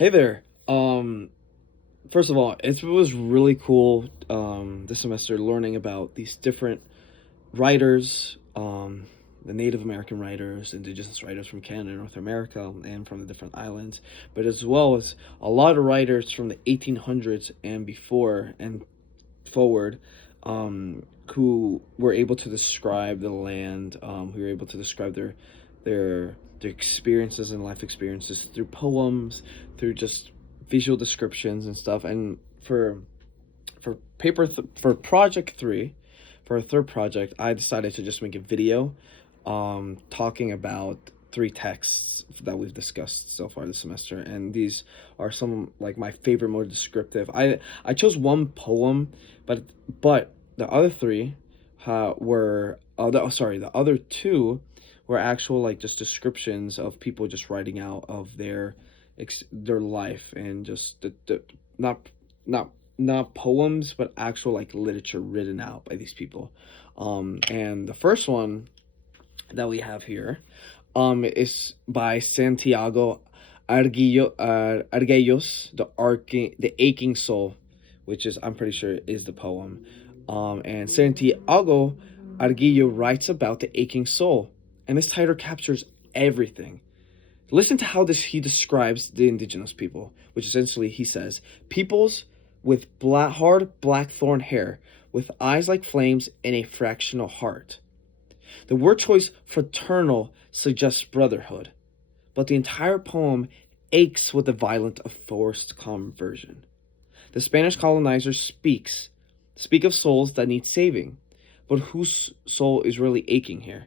Hey there. First of all, it was really cool this semester learning about these different writers, the Native American writers, Indigenous writers from Canada, North America, and from the different islands, but as well as a lot of writers from the 1800s and before and forward, who were able to describe the land, who were able to describe their experiences and life experiences through poems, through just visual descriptions and stuff. And for project three, for our third project, I decided to just make a video, talking about three texts that we've discussed so far this semester, and these are some like my favorite, more descriptive. I chose one poem, but the other three were the other two were actual like just descriptions of people just writing out of their life, and just the not not not poems, but actual like literature written out by these people. And the first one that we have here is by Santiago Argüellos, the Aching Soul, which is, I'm pretty sure, is the poem. And Santiago Arguello writes about the aching soul, and this title captures everything. Listen to how he describes the indigenous people, which essentially he says, peoples with hard blackthorn hair, with eyes like flames and a fractional heart. The word choice fraternal suggests brotherhood, but the entire poem aches with the violence of forced conversion. The Spanish colonizers speak of souls that need saving, but whose soul is really aching here?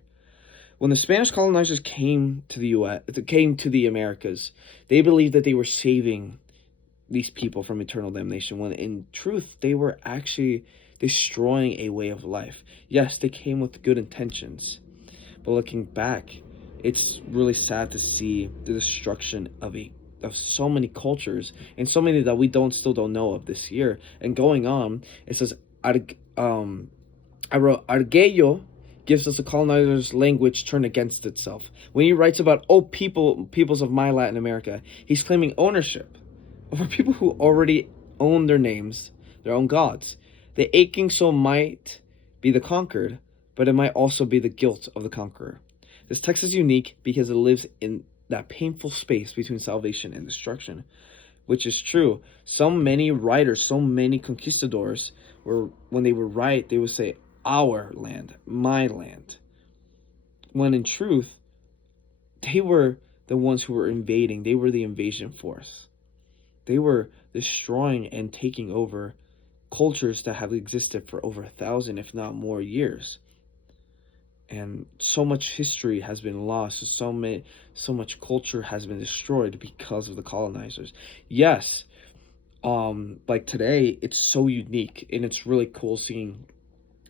When the Spanish colonizers came to the U.S., came to the Americas, they believed that they were saving these people from eternal damnation, when in truth they were actually destroying a way of life. Yes, they came with good intentions, but looking back, it's really sad to see the destruction of so many cultures, and so many that we still don't know of this year. And going on, it says, I wrote, Arguello gives us a colonizer's language turned against itself. When he writes about, oh, peoples of my Latin America, he's claiming ownership over people who already own their names, their own gods. The aching soul might be the conquered, but it might also be the guilt of the conqueror. This text is unique because it lives in that painful space between salvation and destruction, which is true. So many writers, so many conquistadors, when they would write, they would say, our land, my land, when in truth, they were the ones who were invading. They were the invasion force. They were destroying and taking over cultures that have existed for over 1,000, if not more, years. And so much history has been lost. So much culture has been destroyed because of the colonizers. Yes, like today, it's so unique, and it's really cool seeing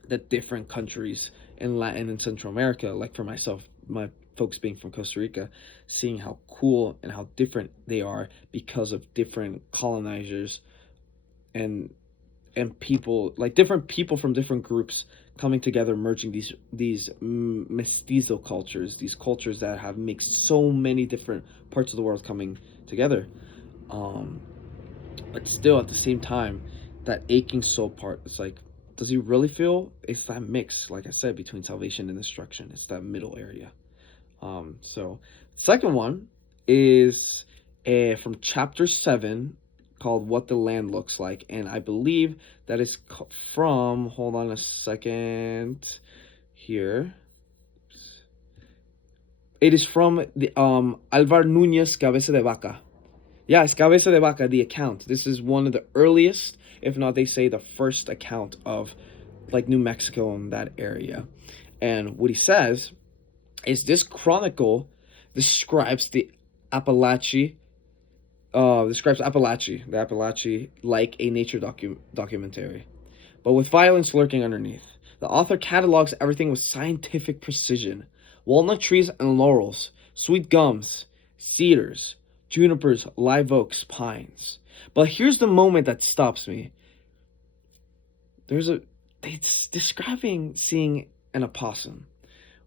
the different countries in Latin and Central America. Like for myself, my folks being from Costa Rica, seeing how cool and how different they are because of different colonizers and people, like different people from different groups coming together, merging these mestizo cultures, these cultures that have mixed so many different parts of the world coming together. Um, but still, at the same time, that aching soul part, it's like, does he really feel? It's that mix, like I said, between salvation and destruction. It's that middle area. So second one is from chapter 7, called What the Land Looks Like, and I believe that is from, hold on a second here, it is from the Alvar Nunez Cabeza de Vaca. Yeah, it's Cabeza de Vaca, the account. This is one of the earliest, if not, they say, the first account of like New Mexico and that area. And what he says is, this chronicle describes the Appalachie, the Appalachie, like a nature documentary, but with violence lurking underneath. The author catalogs everything with scientific precision: walnut trees and laurels, sweet gums, cedars, junipers, live oaks, pines. But here's the moment that stops me. It's describing seeing an opossum,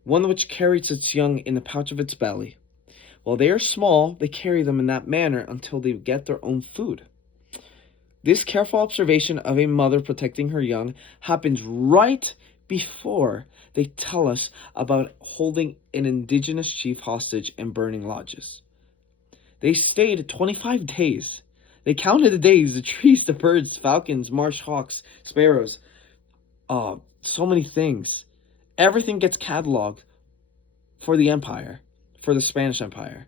one which carries its young in the pouch of its belly. While they are small, they carry them in that manner until they get their own food. This careful observation of a mother protecting her young happens right before they tell us about holding an indigenous chief hostage and burning lodges. They stayed 25 days. They counted the days, the trees, the birds, falcons, marsh hawks, sparrows. So many things. Everything gets cataloged for the empire, for the Spanish Empire.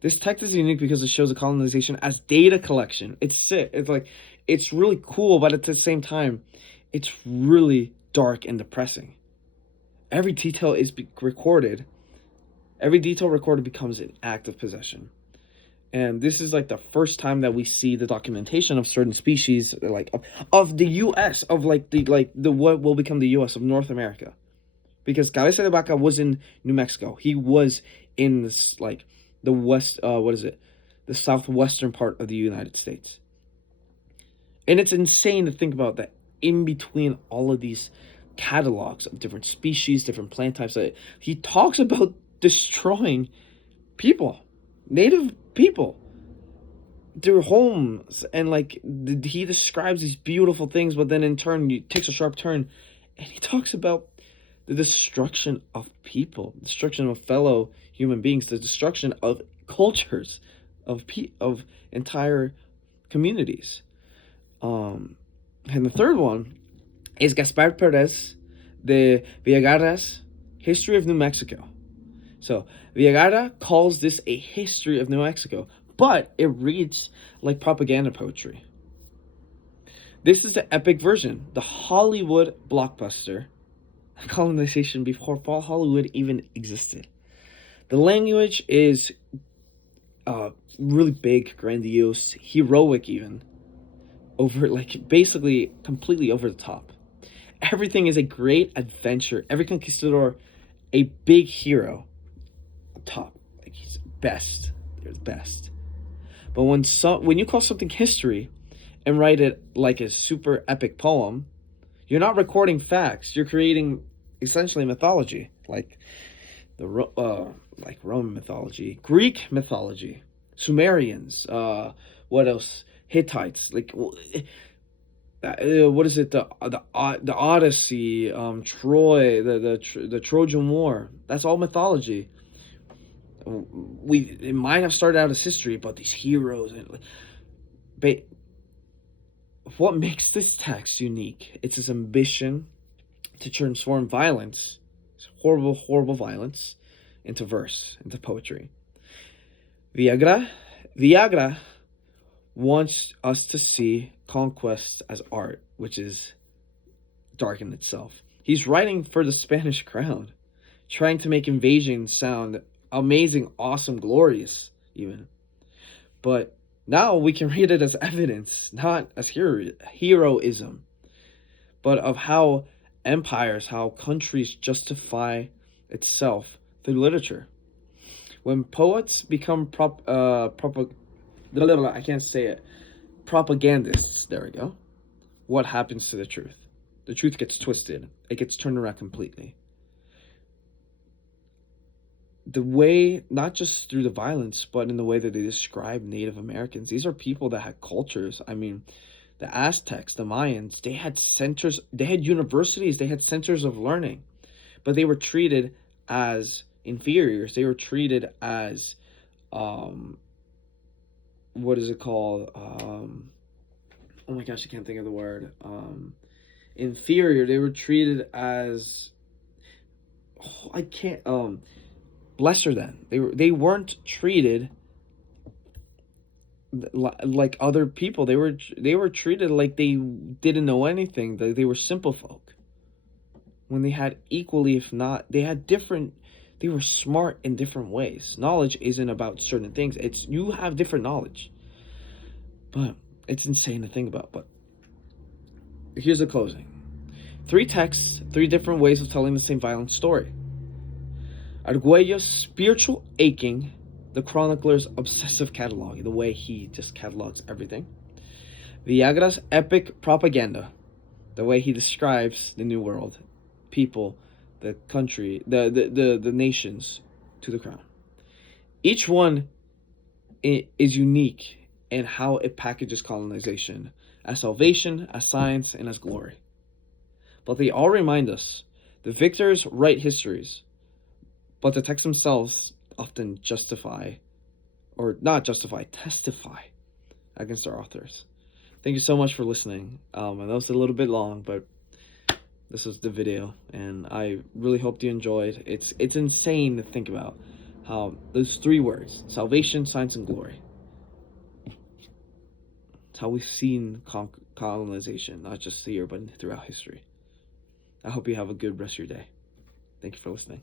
This text is unique because it shows the colonization as data collection. It's sick. It's really cool, but at the same time, it's really dark and depressing. Every detail is recorded. Every detail recorded becomes an act of possession. And this is like the first time that we see the documentation of certain species, like of the U.S., of the what will become the U.S. of North America, because Cabeza de Vaca was in New Mexico. He was in this the west, the southwestern part of the United States. And it's insane to think about that in between all of these catalogs of different species, different plant types, that he talks about destroying people, native people, their homes, and he describes these beautiful things, but then in turn he takes a sharp turn and he talks about the destruction of people, destruction of fellow human beings, the destruction of cultures, of entire communities. And the third one is Gaspar Perez de Villagarra's History of New Mexico. So Villagarra calls this a history of New Mexico, but it reads like propaganda poetry. This is the epic version, the Hollywood blockbuster colonization before Hollywood even existed. The language is really big, grandiose, heroic, even over, basically completely over the top. Everything is a great adventure. Every conquistador, a big hero. Top, he's best. They're the best. But when you call something history and write it like a super epic poem, you're not recording facts. You're creating essentially mythology, like Roman mythology, Greek mythology, Sumerians. What else? Hittites. What is it? The Odyssey, Troy, the Trojan War. That's all mythology. It might have started out as history, but these heroes but what makes this text unique? It's his ambition to transform violence, horrible violence, into verse, into poetry. Villagra wants us to see conquest as art, which is dark in itself. He's writing for the Spanish crown, trying to make invasion sound amazing, awesome, glorious, even. But now we can read it as evidence, not as heroism, but of how empires, how countries justify itself through literature. When poets become propagandists, there we go, what happens to the truth? The truth gets twisted. It gets turned around completely. The way, not just through the violence, but in the way that they describe Native Americans. These are people that had cultures. I mean, the Aztecs, the Mayans, they had centers, they had universities, they had centers of learning, but they were treated as inferiors. They were treated as, what is it called? Oh my gosh, I can't think of the word. Inferior. They were treated as, lesser than. They weren't treated like other people. They were treated like they didn't know anything. They were simple folk. When they had equally, if not, they were smart in different ways. Knowledge isn't about certain things. It's you have different knowledge. But it's insane to think about. But here's the closing. 3 texts, 3 different ways of telling the same violent story. Argüello's spiritual aching, the chronicler's obsessive catalog, the way he just catalogs everything. Villagra's epic propaganda, the way he describes the New World, people, the country, the nations to the crown. Each one is unique in how it packages colonization as salvation, as science, and as glory. But they all remind us the victors write histories, but the texts themselves often justify, or not justify, testify against their authors. Thank you so much for listening. I know it's a little bit long, but this was the video, and I really hope you enjoyed. It's insane to think about how those three words, salvation, science, and glory, it's how we've seen colonization, not just here, but throughout history. I hope you have a good rest of your day. Thank you for listening.